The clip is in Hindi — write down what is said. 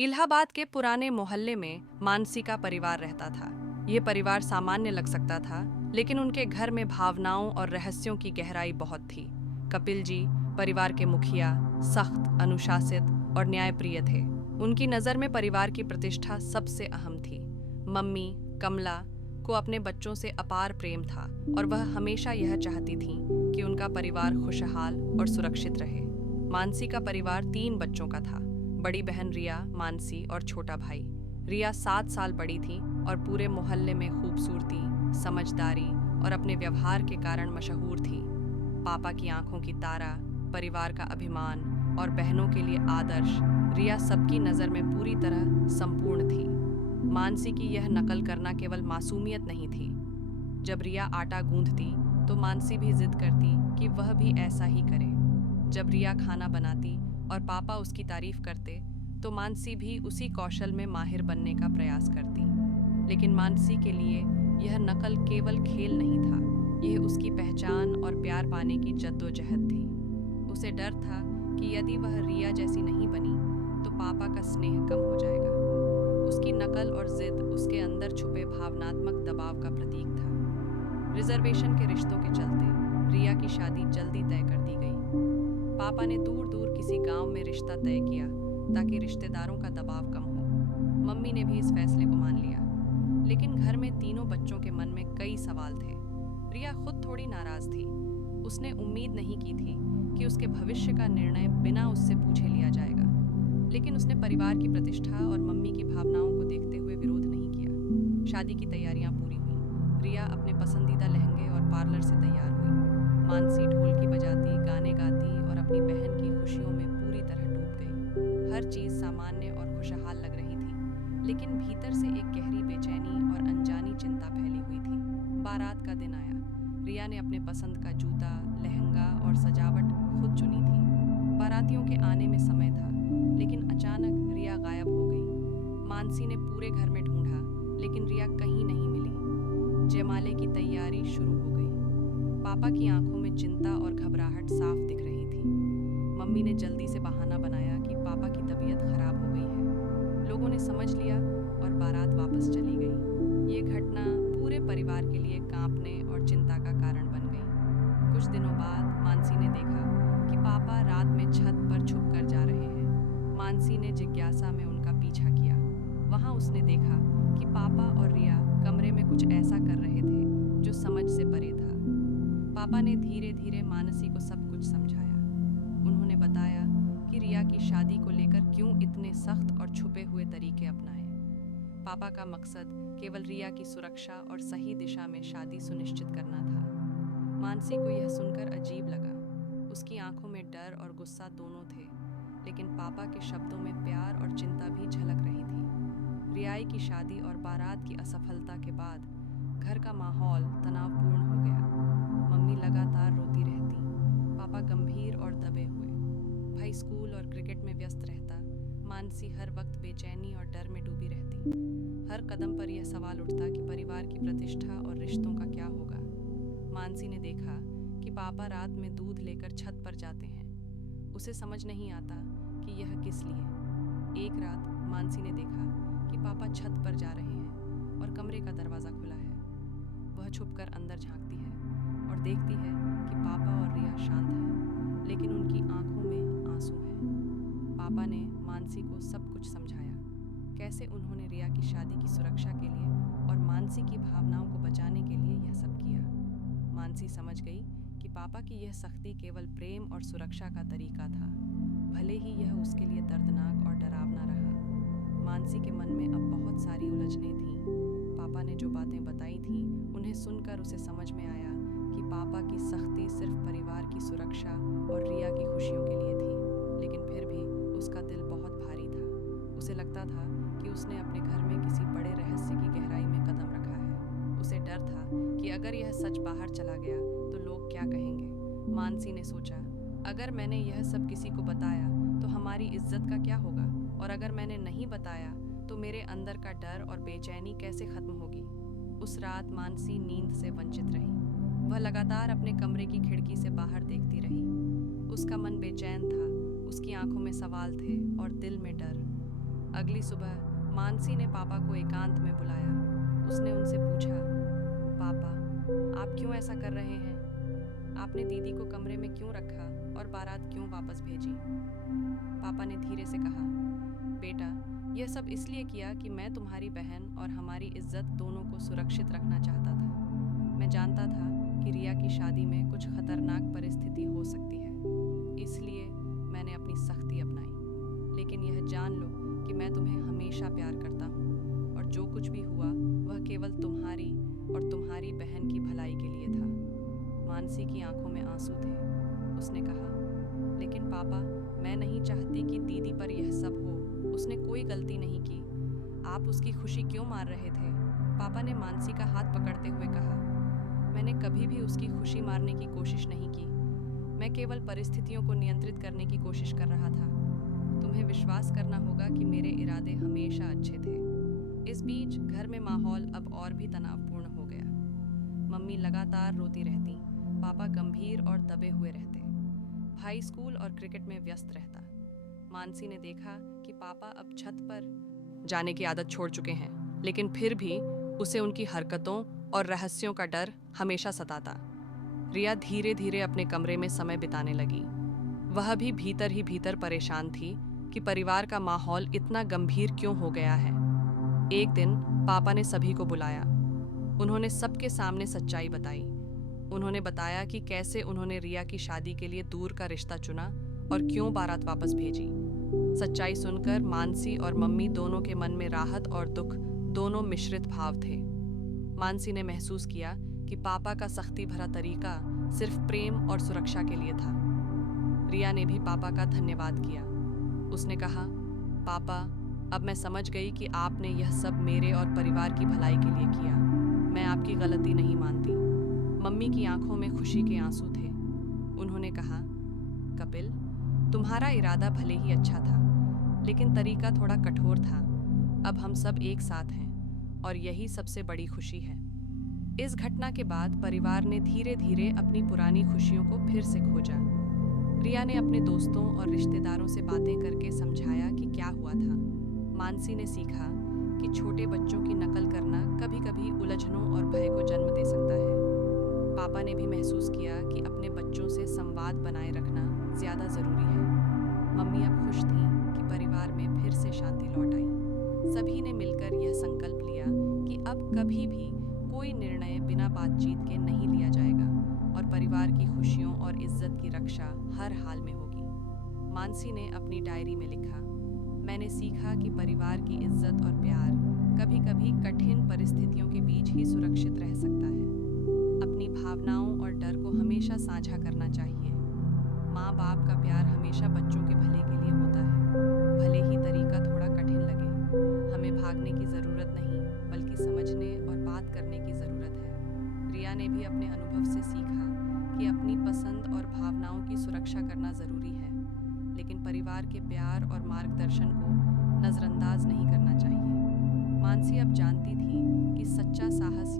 इलाहाबाद के पुराने मोहल्ले में मानसी का परिवार रहता था। ये परिवार सामान्य लग सकता था, लेकिन उनके घर में भावनाओं और रहस्यों की गहराई बहुत थी। कपिल जी परिवार के मुखिया, सख्त, अनुशासित और न्यायप्रिय थे। उनकी नज़र में परिवार की प्रतिष्ठा सबसे अहम थी। मम्मी कमला को अपने बच्चों से अपार प्रेम था और वह हमेशा यह चाहती थीं कि उनका परिवार खुशहाल और सुरक्षित रहे। मानसी का परिवार 3 बच्चों का था। बड़ी बहन रिया, मानसी और छोटा भाई। रिया 7 साल बड़ी थी और पूरे मोहल्ले में खूबसूरती, समझदारी और अपने व्यवहार के कारण मशहूर थी। पापा की आंखों की तारा, परिवार का अभिमान और बहनों के लिए आदर्श, रिया सबकी नज़र में पूरी तरह संपूर्ण थी। मानसी की यह नकल करना केवल मासूमियत नहीं थी। जब रिया आटा गूंथती तो मानसी भी जिद करती कि वह भी ऐसा ही करे। जब रिया खाना बनाती और पापा उसकी तारीफ करते तो मानसी भी उसी कौशल में माहिर बनने का प्रयास करती। लेकिन मानसी के लिए यह नकल केवल खेल नहीं था, यह उसकी पहचान और प्यार पाने की जद्दोजहद थी। उसे डर था कि यदि वह रिया जैसी नहीं बनी तो पापा का स्नेह कम हो जाएगा। उसकी नकल और जिद उसके अंदर छुपे भावनात्मक दबाव का प्रतीक था। रिजर्वेशन के रिश्तों के चलते रिया की शादी जल्दी तय कर दी गई। पापा ने दूर दूर किसी गांव में रिश्ता तय किया ताकि रिश्तेदारों का दबाव कम हो। मम्मी ने भी इस फैसले को मान लिया, लेकिन घर में तीनों बच्चों के मन में कई सवाल थे। रिया खुद थोड़ी नाराज थी। उसने उम्मीद नहीं की थी कि उसके भविष्य का निर्णय बिना उससे पूछे लिया जाएगा, लेकिन उसने परिवार की प्रतिष्ठा और मम्मी की भावनाओं को देखते हुए विरोध नहीं किया। शादी की तैयारियां पूरी हुई। रिया अपने पसंदीदा लहंगे और पार्लर से तैयार हुई। मानसी ढोलकी बजाती, गाने गाती और अपनी बहन की खुशियों में पूरी तरह डूब गई। हर चीज़ सामान्य और खुशहाल लग रही थी, लेकिन भीतर से एक गहरी बेचैनी और अनजानी चिंता फैली हुई थी। बारात का दिन आया। रिया ने अपने पसंद का जूता, लहंगा और सजावट खुद चुनी थी। बारातियों के आने में समय था, लेकिन अचानक रिया गायब हो गई। मानसी ने पूरे घर में ढूंढा, लेकिन रिया कहीं नहीं मिली। जयमाले की तैयारी शुरू हो गई। पापा की आंखों में चिंता और घबराहट साफ दिख रही थी। मम्मी ने जल्दी से बहाना बनाया कि पापा की तबीयत खराब हो गई है। लोगों ने समझ लिया और बारात वापस चली गई। ये घटना पूरे परिवार के लिए कांपने और चिंता का कारण बन गई। कुछ दिनों बाद मानसी ने देखा कि पापा रात में छत पर छुप कर जा रहे हैं। मानसी ने जिज्ञासा में उनका पीछा किया। वहां उसने देखा कि पापा और रिया कमरे में कुछ ऐसा कर रहे थे जो समझ से परे था। पापा ने धीरे धीरे मानसी को सब कुछ समझाया। उन्होंने बताया कि रिया की शादी को लेकर क्यों इतने सख्त और छुपे हुए तरीके अपनाए। पापा का मकसद केवल रिया की सुरक्षा और सही दिशा में शादी सुनिश्चित करना था। मानसी को यह सुनकर अजीब लगा। उसकी आंखों में डर और गुस्सा दोनों थे, लेकिन पापा के शब्दों में प्यार और चिंता भी झलक रही थी। रिया की शादी और बारात की असफलता के बाद घर का माहौल तनावपूर्ण हो गया। मम्मी लगातार रोती रहती, पापा गंभीर और दबे हुए, भाई स्कूल और क्रिकेट में व्यस्त रहता, मानसी हर वक्त बेचैनी और डर में डूबी रहती। हर कदम पर यह सवाल उठता कि परिवार की प्रतिष्ठा और रिश्तों का क्या होगा। मानसी ने देखा कि पापा रात में दूध लेकर छत पर जाते हैं। उसे समझ नहीं आता कि यह किस लिए। एक रात मानसी ने देखा कि पापा छत पर जा रहे हैं और कमरे का दरवाज़ा खुला है। वह छुपकर अंदर झांकती है और देखती है कि पापा और रिया शांत हैं, लेकिन उनकी आंखों में आंसू हैं। पापा ने मानसी को सब कुछ समझाया, कैसे उन्होंने रिया की शादी की सुरक्षा के लिए और मानसी की भावनाओं को बचाने के लिए यह सब किया। मानसी समझ गई कि पापा की यह सख्ती केवल प्रेम और सुरक्षा का तरीका था, भले ही यह उसके लिए दर्दनाक और डरावना रहा। मानसी के मन में अब बहुत सारी उलझनें थीं। पापा ने जो बातें बताई थीं, उन्हें सुनकर उसे समझ में आया कि पापा की सख्ती सिर्फ परिवार की सुरक्षा और रिया की खुशियों के लिए थी, लेकिन फिर भी उसका दिल बहुत भारी था। उसे लगता था कि उसने अपने घर में किसी बड़े रहस्य की गहराई में कदम रखा है। उसे डर था कि अगर यह सच बाहर चला गया तो लोग क्या कहेंगे। मानसी ने सोचा, अगर मैंने यह सब किसी को बताया तो हमारी इज्जत का क्या होगा, और अगर मैंने नहीं बताया तो मेरे अंदर का डर और बेचैनी कैसे खत्म होगी। उस रात मानसी नींद से वंचित रही। वह लगातार अपने कमरे की खिड़की से बाहर देखती रही। उसका मन बेचैन था, उसकी आंखों में सवाल थे और दिल में डर। अगली सुबह मानसी ने पापा को एकांत में बुलाया। उसने उनसे पूछा, पापा, आप क्यों ऐसा कर रहे हैं? आपने दीदी को कमरे में क्यों रखा और बारात क्यों वापस भेजी? पापा ने धीरे से कहा, बेटा, यह सब इसलिए किया कि मैं तुम्हारी बहन और हमारी इज्जत दोनों को सुरक्षित रखना चाहता था। मैं जानता था कि रिया की शादी में कुछ खतरनाक परिस्थिति हो सकती है, इसलिए मैंने अपनी सख्ती अपनाई। लेकिन यह जान लो कि मैं तुम्हें हमेशा प्यार करता हूँ और जो कुछ भी हुआ वह केवल तुम्हारी और तुम्हारी बहन की भलाई के लिए था। मानसी की आंखों में आंसू थे। उसने कहा, लेकिन पापा, मैं नहीं चाहती कि दीदी पर यह सब हो। उसने कोई गलती नहीं की। आप उसकी खुशी क्यों मार रहे थे? पापा ने मानसी का हाथ पकड़ते हुए कहा, मैंने कभी भी उसकी खुशी मारने की कोशिश नहीं की। मैं केवल परिस्थितियों को नियंत्रित करने की कोशिश कर रहा था। तुम्हें विश्वास करना होगा कि मेरे इरादे हमेशा अच्छे थे। इस बीच घर में माहौल अब और भी तनावपूर्ण हो गया। मम्मी लगातार रोती रहती, पापा गंभीर और दबे हुए रहते, भाई स्कूल और क्रिकेट में व्यस्त रहता। मानसी ने देखा कि पापा अब छत पर जाने की आदत छोड़ चुके हैं, लेकिन फिर भी उसे उनकी हरकतों और रहस्यों का डर हमेशा सताता। रिया धीरे धीरे अपने कमरे में समय बिताने लगी। वह भी भीतर ही भीतर परेशान थी कि परिवार का माहौल इतना गंभीर क्यों हो गया है। एक दिन पापा ने सभी को बुलाया। उन्होंने सबके सामने सच्चाई बताई। उन्होंने बताया कि कैसे उन्होंने रिया की शादी के लिए दूर का रिश्ता चुना और क्यों बारात वापस भेजी। सच्चाई सुनकर मानसी और मम्मी दोनों के मन में राहत और दुख दोनों मिश्रित भाव थे। मानसी ने महसूस किया कि पापा का सख्ती भरा तरीका सिर्फ प्रेम और सुरक्षा के लिए था। रिया ने भी पापा का धन्यवाद किया। उसने कहा, पापा, अब मैं समझ गई कि आपने यह सब मेरे और परिवार की भलाई के लिए किया। मैं आपकी गलती नहीं मानती। मम्मी की आंखों में खुशी के आंसू थे। उन्होंने कहा, कपिल, तुम्हारा इरादा भले ही अच्छा था, लेकिन तरीका थोड़ा कठोर था। अब हम सब एक साथ हैं और यही सबसे बड़ी खुशी है। इस घटना के बाद परिवार ने धीरे धीरे अपनी पुरानी खुशियों को फिर से खोजा। रिया ने अपने दोस्तों और रिश्तेदारों से बातें करके समझाया कि क्या हुआ था। मानसी ने सीखा कि छोटे बच्चों की नकल करना कभी-कभी उलझनों और भय को जन्म दे सकता है। पापा ने भी महसूस किया कि अपने बच्चों से संवाद बनाए रखना ज्यादा जरूरी है। मम्मी अब खुश थी कि परिवार में फिर से शांति लौट आई। सभी ने मिलकर यह संकल्प लिया कि अब कभी भी कोई निर्णय बिना बातचीत के नहीं लिया जाएगा और परिवार की खुशियों और इज्जत की रक्षा हर हाल में होगी। मानसी ने अपनी डायरी में लिखा, मैंने सीखा कि परिवार की इज्जत और प्यार कभी-कभी कठिन परिस्थितियों के बीच ही सुरक्षित रह सकता है। अपनी भावनाओं और डर को हमेशा साझा करना चाहिए। माँ बाप का प्यार हमेशा बच्चों के भले के लिए होता है, भले ही तरीका थोड़ा कठिन लगे। हमें भागने की ज़रूरत नहीं, बल्कि समझने और बात करने की ज़रूरत है। रिया ने भी अपने अनुभव से सीखा कि अपनी पसंद और भावनाओं की सुरक्षा करना ज़रूरी है, लेकिन परिवार के प्यार और मार्गदर्शन को नज़रअंदाज नहीं करना चाहिए। मानसी अब जानती थी कि सच्चा साहस